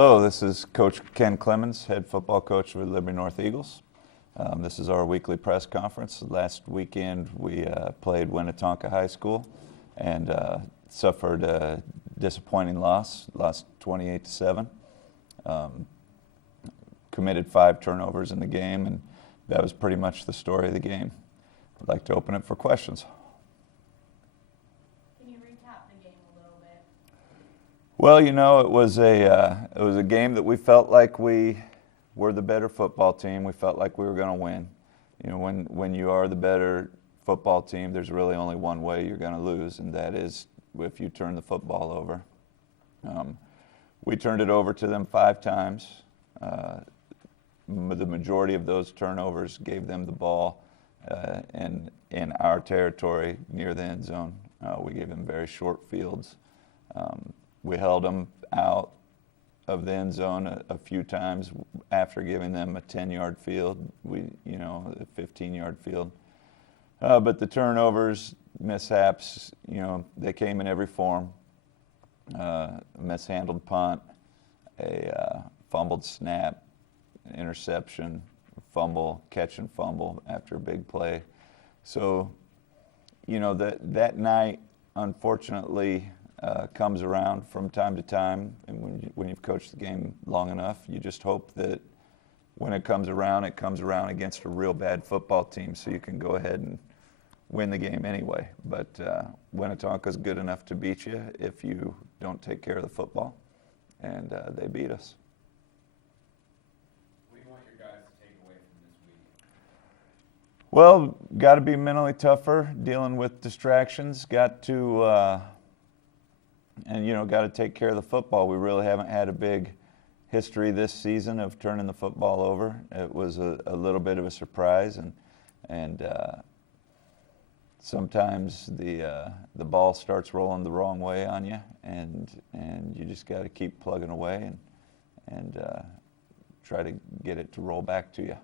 Hello, this is Coach Ken Clemens, head football coach with Liberty North Eagles. This is our weekly press conference. Last weekend we played Winnetonka High School and suffered a disappointing loss, lost 28-7. Committed 5 turnovers in the game, and that was pretty much the story of the game. I'd like to open it for questions. Can you recap the game a little bit? Well, you know, it was a game that we felt like we were the better football team. We felt like we were going to win. You know, when you are the better football team, there's really only one way you're going to lose, and that is if you turn the football over. We turned it over to them 5 times. The majority of those turnovers gave them the ball in our territory near the end zone. We gave them very short fields. We held them out of the end zone a few times after giving them a 10-yard field, a 15-yard field. But the turnovers, mishaps, they came in every form. A mishandled punt, a fumbled snap, an interception, fumble, catch and fumble after a big play. So, that night, unfortunately, comes around from time to time, and when you've coached the game long enough, you just hope that when it comes around against a real bad football team, so you can go ahead and win the game anyway. But Winnetonka's good enough to beat you if you don't take care of the football, and they beat us. What do you want your guys to take away from this week? Well, got to be mentally tougher, dealing with distractions, got to take care of the football. We really haven't had a big history this season of turning the football over. It was a little bit of a surprise, and sometimes the ball starts rolling the wrong way on you, and you just got to keep plugging away and try to get it to roll back to you.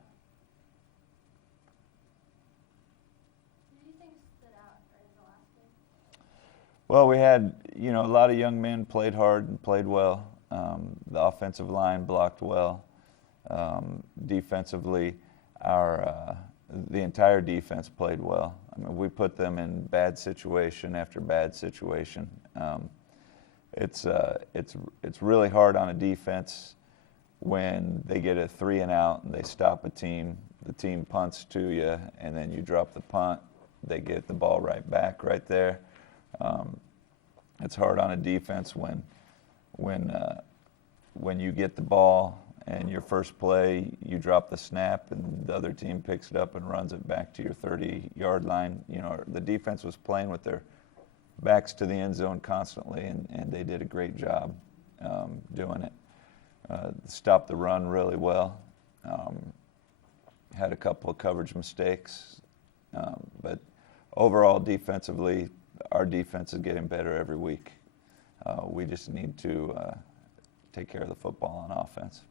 Who do you think stood out in the last game? Well, we had, a lot of young men played hard and played well. The offensive line blocked well. Defensively, the entire defense played well. I mean, we put them in bad situation after bad situation. It's really hard on a defense when they get a 3 and out and they stop a team. The team punts to you, and then you drop the punt. They get the ball right back right there. It's hard on a defense when you get the ball and your first play, you drop the snap and the other team picks it up and runs it back to your 30-yard line. The defense was playing with their backs to the end zone constantly, and they did a great job doing it. Stopped the run really well. Had a couple of coverage mistakes, but overall defensively, our defense is getting better every week. We just need to take care of the football on offense.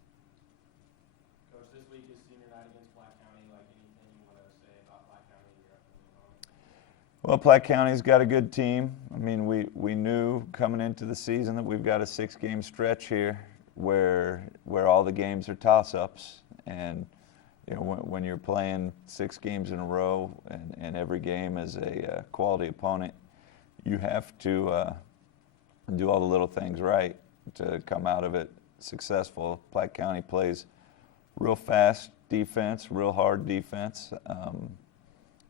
Coach, this week is senior night against Platte County. Anything you want to say about Platte County and your upcoming opponent? Well, Platte County's got a good team. I mean, we knew coming into the season that we've got a 6-game stretch here where all the games are toss-ups, and when you're playing 6 games in a row and every game is a quality opponent, you have to do all the little things right to come out of it successful. Platte County plays real fast defense, real hard defense.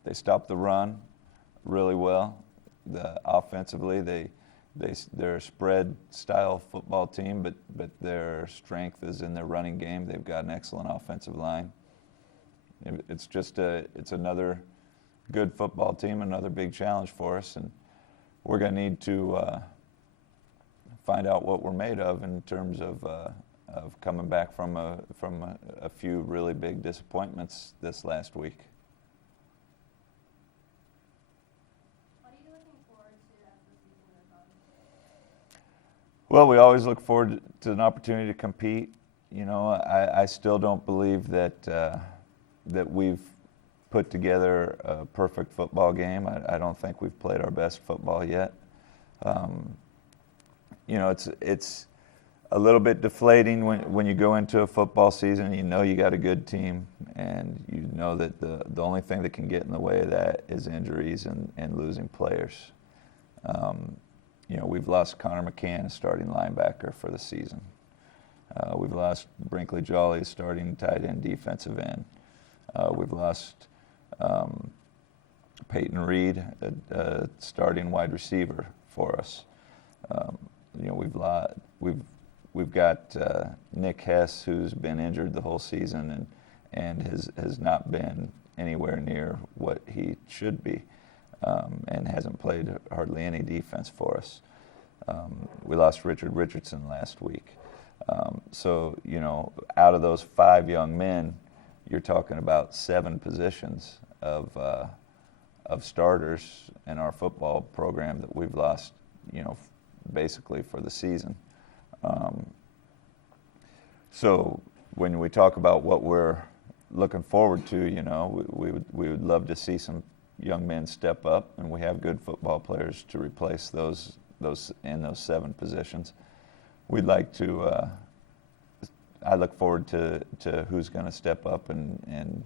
They stop the run really well. Offensively, they're a spread style football team, but their strength is in their running game. They've got an excellent offensive line. It's another good football team, another big challenge for us, and we're going to need to find out what we're made of in terms of coming back from a few really big disappointments this last week. What are you looking forward to as the season goes on? Well, we always look forward to an opportunity to compete. I still don't believe that we've put together a perfect football game. I don't think we've played our best football yet. It's a little bit deflating when you go into a football season and you know you got a good team, and you know that the only thing that can get in the way of that is injuries and losing players. We've lost Connor McCann, starting linebacker, for the season. We've lost Brinkley Jolly, starting tight end, defensive end. We've lost Peyton Reed, starting wide receiver for us. We've got Nick Hess, who's been injured the whole season and has not been anywhere near what he should be, and hasn't played hardly any defense for us. We lost Richard Richardson last week. So, out of those 5 young men, you're talking about 7 positions of starters in our football program that we've lost, basically for the season. So when we talk about what we're looking forward to, we would love to see some young men step up, and we have good football players to replace those in those 7 positions. We'd like to. I look forward to who's going to step up and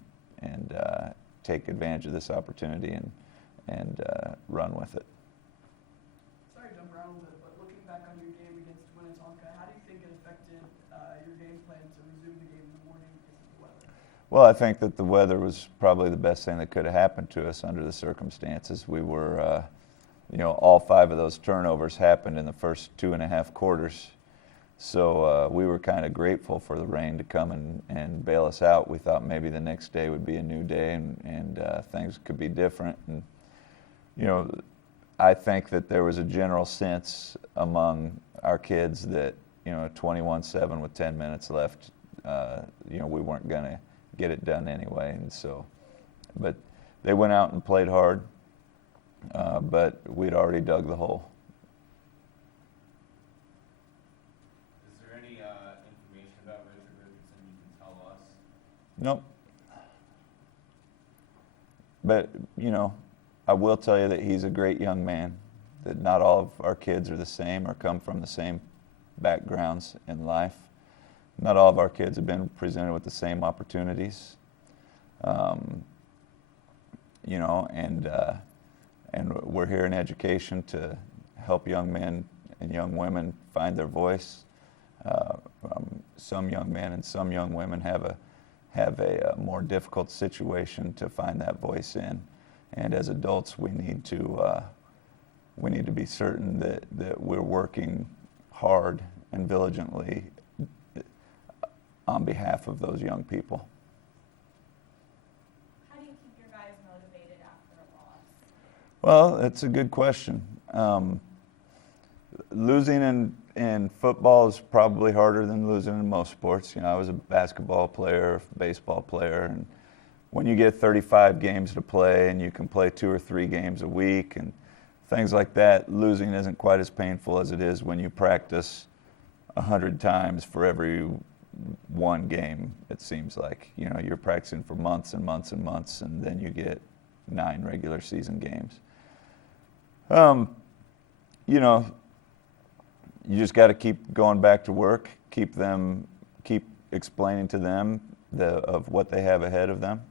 take advantage of this opportunity and run with it. Sorry to jump around a little bit, but looking back on your game against Winnetonka, how do you think it affected your game plan to resume the game in the morning because of the weather? Well, I think that the weather was probably the best thing that could have happened to us under the circumstances. We were, all 5 of those turnovers happened in the first 2.5 quarters. So we were kind of grateful for the rain to come and bail us out. We thought maybe the next day would be a new day and things could be different. And, I think that there was a general sense among our kids that, 21-7 with 10 minutes left, we weren't going to get it done anyway. And so, but they went out and played hard, but we'd already dug the hole. Information about Richard Richardson you can tell us? Nope. But, I will tell you that he's a great young man, that not all of our kids are the same or come from the same backgrounds in life. Not all of our kids have been presented with the same opportunities. And we're here in education to help young men and young women find their voice. Some young men and some young women have a more difficult situation to find that voice in, and as adults we need to be certain that we're working hard and diligently on behalf of those young people. How do you keep your guys motivated after a loss? Well, that's a good question. Losing in football is probably harder than losing in most sports. I was a basketball player, baseball player, and when you get 35 games to play and you can play 2 or 3 games a week and things like that, losing isn't quite as painful as it is when you practice 100 times for every one game, it seems like. You're practicing for months and months and months, and then you get 9 regular season games. You just got to keep going back to work, keep explaining to them of what they have ahead of them,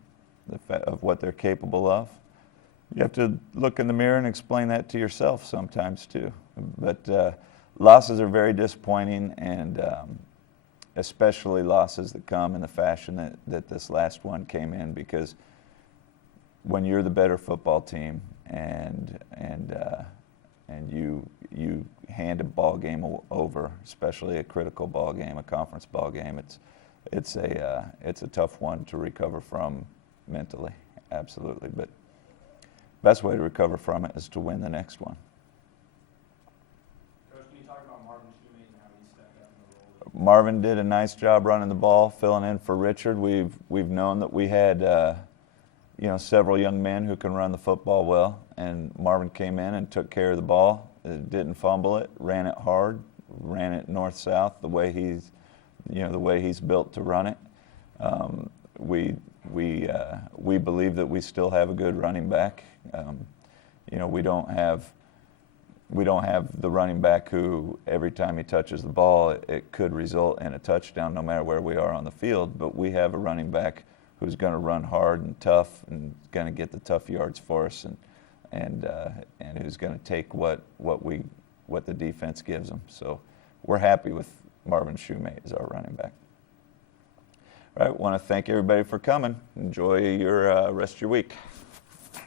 of what they're capable of. You have to look in the mirror and explain that to yourself sometimes too. But losses are very disappointing, and especially losses that come in the fashion that this last one came in, because when you're the better football team and you hand a ball game over, especially a critical ball game, a conference ball game, it's a tough one to recover from mentally, absolutely. But best way to recover from it is to win the next one. Coach, can you talk about Marvin Shoemate and how he stepped up in the role? Marvin did a nice job running the ball, filling in for Richard. We've known that we had several young men who can run the football well, and Marvin came in and took care of the ball. Didn't fumble it, ran it hard, ran it north-south the way he's built to run it. We believe that we still have a good running back. We don't have we don't have the running back who every time he touches the ball, it could result in a touchdown no matter where we are on the field. But we have a running back who's going to run hard and tough and going to get the tough yards for us, and who's going to take what the defense gives them. So we're happy with Marvin Shoemate as our running back. All right, want to thank everybody for coming. Enjoy your rest of your week.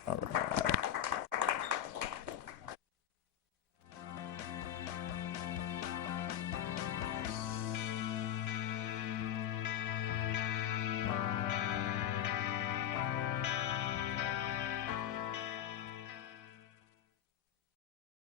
All right.